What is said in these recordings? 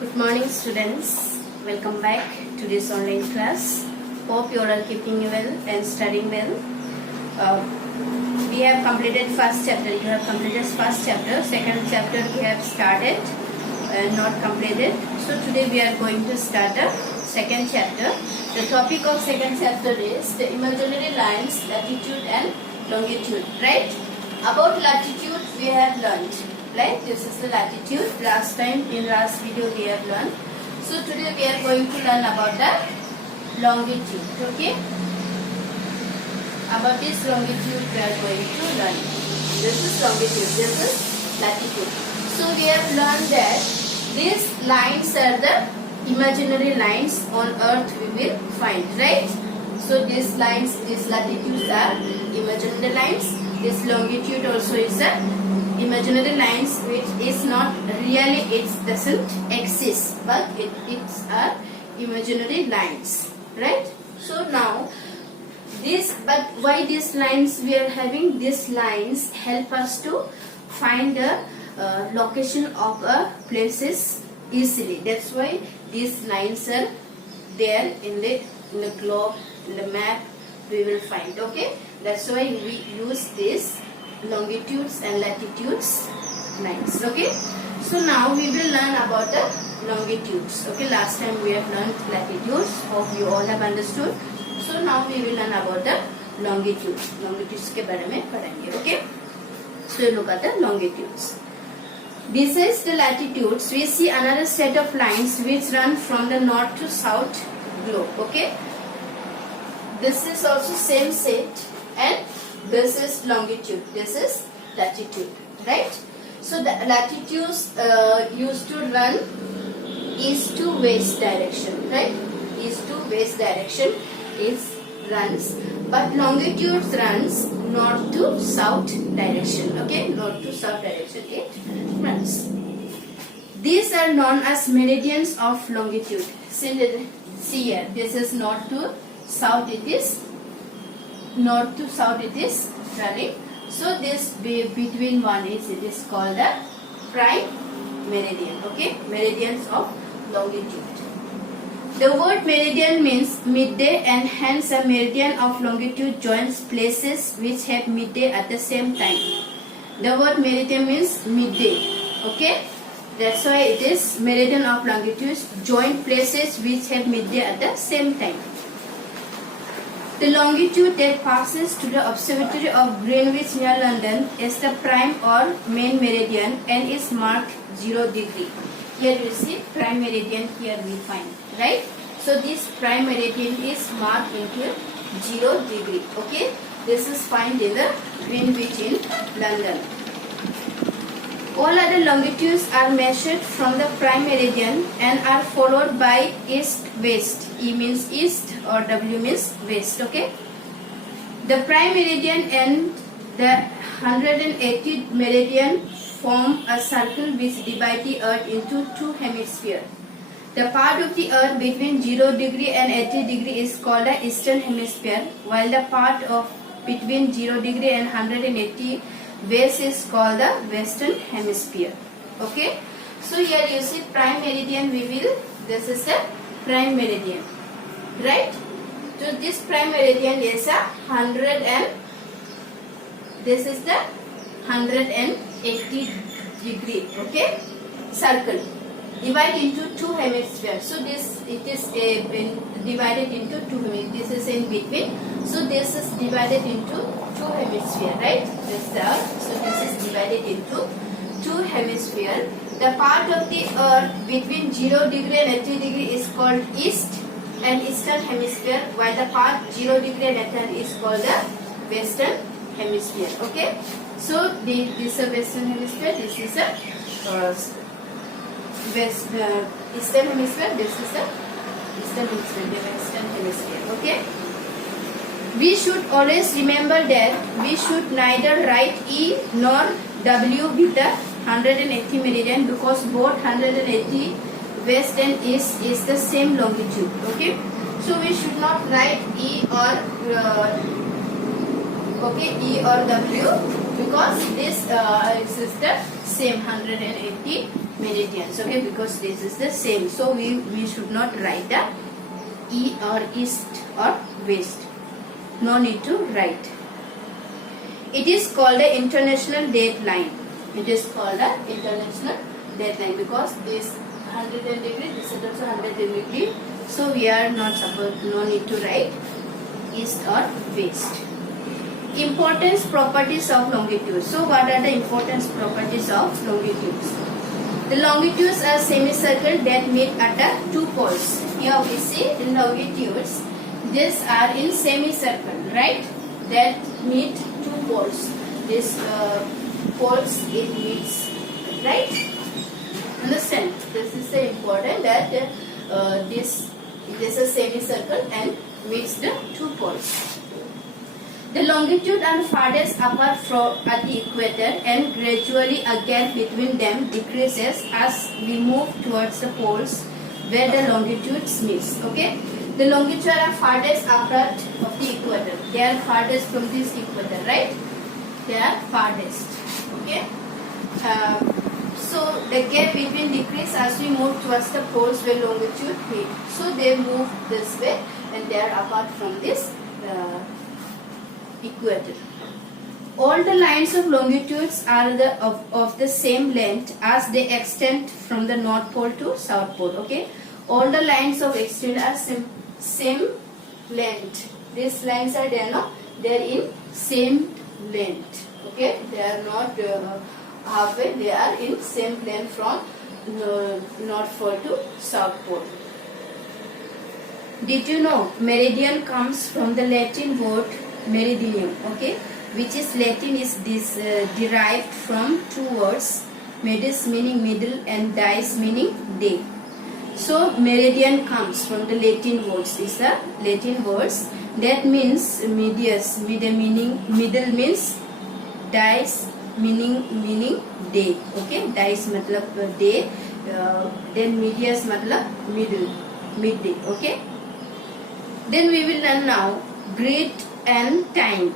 Good morning, students. Welcome back to this online class. Hope you all are keeping well and studying well. We have completed first chapter. You have completed first chapter. Second chapter we have started and not completed. So today we are going to start the second chapter. The topic of second chapter is the imaginary lines, latitude and longitude. Right? About latitude we have learnt. Right? This is the latitude. Last time in last video we have learned. So today we are going to learn about the longitude. Okay? About this longitude we are going to learn. This is longitude. This is latitude. So we have learned that these lines are the imaginary lines on earth we will find. Right? So these lines, these latitudes are imaginary lines. This longitude also is a imaginary lines which is not really, it doesn't exist, but it's are imaginary lines, right? So now this, but why these lines we are having? These lines help us to find the location of a places easily. That's why these lines are there in the globe, in the map we will find. Okay, that's why we use this longitudes and latitudes lines. Okay, so now we will learn about the longitudes. Okay, last time we have learned latitudes. Hope you all have understood. So now we will learn about the longitudes. Longitudes के बारे में पढ़ेंगे. Okay, so look at the longitudes. Besides the latitudes, we see another set of lines which run from the north to south globe. Okay, this is also same set, and this is longitude, this is latitude, right? So the latitudes used to run east to west direction, right? East to west direction is runs, but longitude runs north to south direction. Okay, north to south direction it runs. These are known as meridians of longitude. See here, this is north to south, it is north to south it is running. So this between one is, it is called the prime meridian. Okay, meridians of longitude. The word meridian means midday, and hence a meridian of longitude joins places which have midday at the same time. The word meridian means midday. Okay, that's why it is meridian of longitude, join places which have midday at the same time. The longitude that passes to the observatory of Greenwich near London is the prime or main meridian and is marked 0 degree. Here you see prime meridian, here we find, right? So this prime meridian is marked into 0 degree. Okay, this is found in the Greenwich in London. All other longitudes are measured from the prime meridian and are followed by east-west. E means east or W means west. Okay. The prime meridian and the 180 meridian form a circle which divides the earth into two hemispheres. The part of the earth between 0 degree and 80 degree is called the eastern hemisphere, while the part of between 0 degree and 180 west is called the western hemisphere. Okay, so here you see prime meridian, we will, this is the prime meridian, right? So this prime meridian is a 100 and this is the 180 degree. Okay, circle divide into two hemispheres. So this, it is divided into two hemispheres. This is in between. So this is divided into two hemispheres, right? This so this is divided into two hemispheres. The part of the earth between 0 degree and 80 degree is called east and eastern hemisphere, while the part 0 degree and 80 is called the western hemisphere. Okay, so this is a western hemisphere, this is a eastern hemisphere, this is the eastern hemisphere, the western hemisphere. Okay, we should always remember that we should neither write E nor W with the 180 meridian, because both 180 west and east is the same longitude. Okay, so we should not write E or E or W, because this is the same 180 meridians, okay, because this is the same, so we should not write the E or east or west, no need to write. It is called the international date line. It is called the international date line because this 110 degree, this is also 110 degree, so we are not supposed, no need to write east or west. Importance properties of longitude. So what are the importance properties of longitudes? The longitudes are semicircle that meet at the two poles. Here we see the longitudes. These are in semicircle, right? That meet two poles. This poles it meets, right? Understand? This is the important that this is a semicircle and meets the two poles. The longitude and farthest apart from at the equator, and gradually a gap between them decreases as we move towards the poles where the longitudes meet. Okay, the longitude are farthest apart of the equator. They are farthest from this equator, right? They are farthest. Okay. So the gap between decrease as we move towards the poles where longitude meet. So they move this way and they are apart from this equator. All the lines of longitudes are of the same length as they extend from the north pole to south pole. Okay, all the lines of extend are same length. These lines are there, no? They are in same length. Okay, they are not halfway. They are in same length from north pole to south pole. Did you know meridian comes from the Latin word meridinium, okay, which is Latin is this derived from two words, medis meaning middle and dies meaning day. So meridian comes from the Latin words, is the Latin words that means medius, meaning middle means dies meaning day, okay, dies matlab day, then medius matlab midday, okay. Then we will learn now grid and time.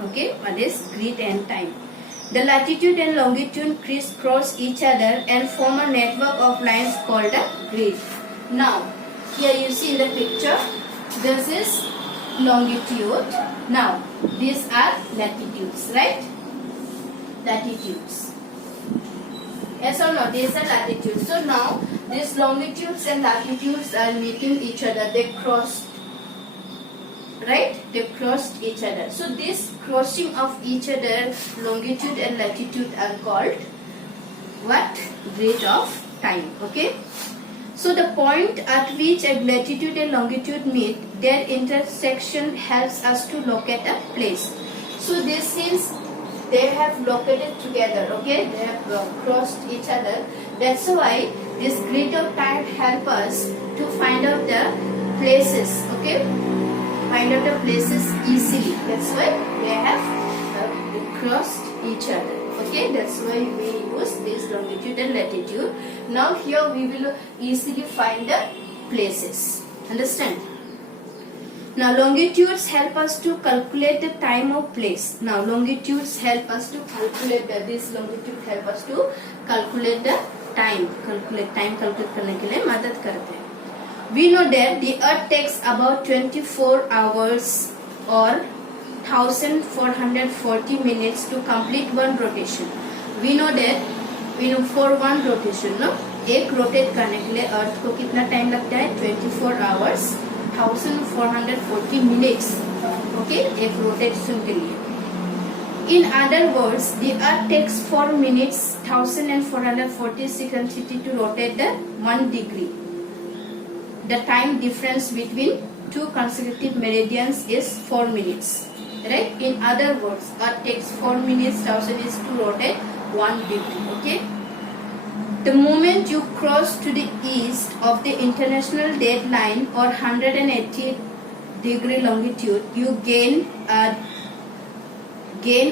Okay, what is grid and time? The latitude and longitude crisscross each other and form a network of lines called a grid. Now, here you see in the picture, this is longitude. Now, these are latitudes, right? Latitudes. Yes or no? These are latitudes. So now, these longitudes and latitudes are meeting each other. They crossed. Right? They crossed each other. So this crossing of each other, longitude and latitude are called what? Grid of time. Okay. So the point at which a latitude and longitude meet, their intersection helps us to locate a place. So this since they have located together, okay, they have crossed each other. That's why this grid of time help us to find out the places. Okay. Find out the places easily. That's why they have crossed each other. Okay, that's why we use this longitude and latitude. Now here we will easily find the places. Understand? Now longitudes help us to calculate the time of place. Now longitudes help us to calculate this longitude help us to calculate the time. Calculate करने के लिए मदद करते हैं. We know that the Earth takes about 24 hours or 1440 minutes to complete one rotation. We know for one rotation, no? एक rotate करने के लिए Earth को कितना time लगता है? 24 hours, 1440 minutes. Okay, एक rotation के लिए. In other words, the Earth takes 4 minutes, 1440 seconds to rotate the 1 degree. The time difference between two consecutive meridians is 4 minutes. Right? In other words, Earth takes 4 minutes, 1000 is to rotate 1 degree. Okay? The moment you cross to the east of the international date line or 180 degree longitude, you gain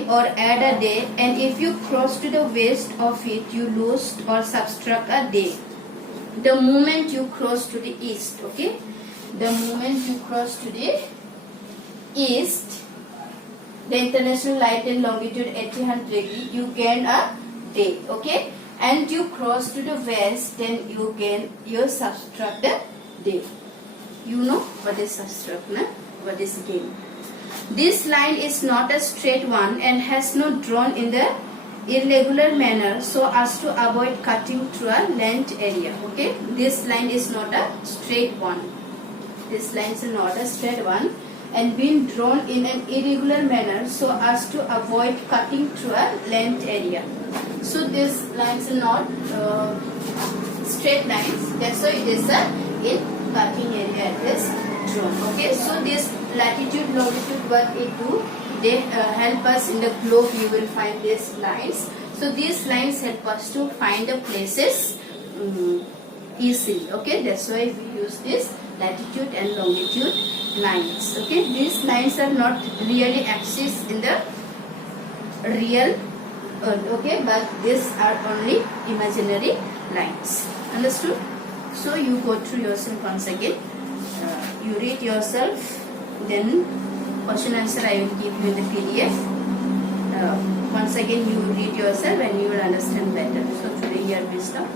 or add a day, and if you cross to the west of it, you lose or subtract a day. The moment you cross to the east, okay? The moment you cross to the east, the international light and longitude 1800 degree, you gain a day, okay? and you cross to the west, then you subtract the day. You know what is subtract, na? What is gain? This line is not a straight one and has not drawn in the irregular manner so as to avoid cutting through a length area. Okay, this line is not a straight one. This line is not a straight one and been drawn in an irregular manner so as to avoid cutting through a length area. So these lines are not straight lines. That's why it is a in cutting area it is drawn. Okay, so this latitude, longitude, what it do, they help us in the globe. You will find these lines. So these lines help us to find the places easily. Okay, that's why we use this latitude and longitude lines. Okay, these lines are not really axis in the real earth. Okay, but these are only imaginary lines. Understood? So you go through yourself once again. You read yourself. Then question answer I will give you in the PDF. Once again you read yourself and you will understand better. So today here we stop.